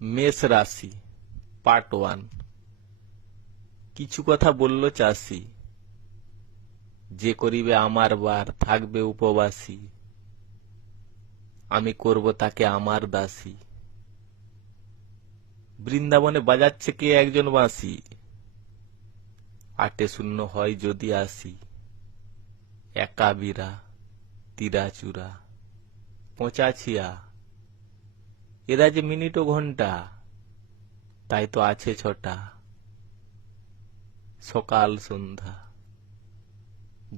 মেষ রাশি পার্ট 1। কিছু কথা বলল চাষি, যে করিবে আমার বার থাকবে উপবাসী, আমি করব তাকে আমার দাসী। বৃন্দাবনে বাজাচ্ছে কে একজন বাঁশি, 8-0 হয় যদি আসি। একা বীরা তীরা চূড়া পঁচাছিয়া, এরা যে মিনিট ও ঘন্টা, তাই তো আছে 6টা। সকাল সন্ধ্যা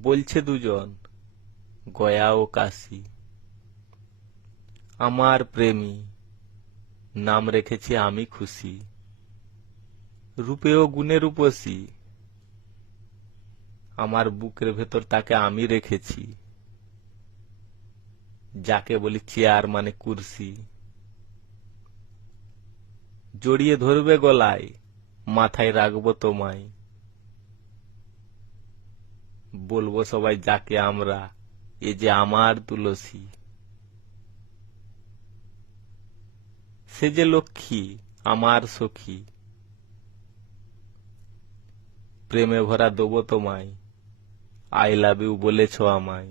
বলছে দুজন, গয়া ও কাশী। আমার প্রেমী নাম রেখেছি আমি খুশি, রূপে ও গুণে রূপসী। আমার বুকের ভেতর তাকে আমি রেখেছি, যাকে বলি চেয়ার মানে কুর্সি। জড়িয়ে ধরবে গলায়, মাথায় রাখবো তোমায়, বলবো সবাই যাকে আমরা, এ যে আমার তুলসী। সে যে লক্ষ্মী আমার সখী, প্রেমে ভরা দেবো তোমায়, আই লাভ ইউ বলেছ আমায়।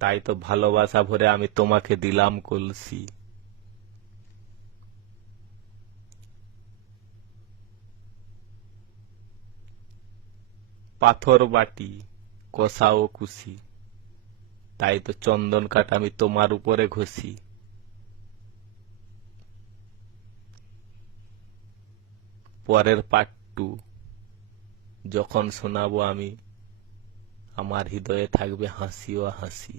তাই তো ভালোবাসা ভরে আমি তোমাকে দিলাম কলসি। পাথর বাটি কষা ও কুশি, তাই তো চন্দন কাঠ আমি তোমার উপরে ঘষি। পরের পার্ট 2 যখন শোনাবো আমি, আমার হৃদয়ে থাকবে হাসি ও হাসি।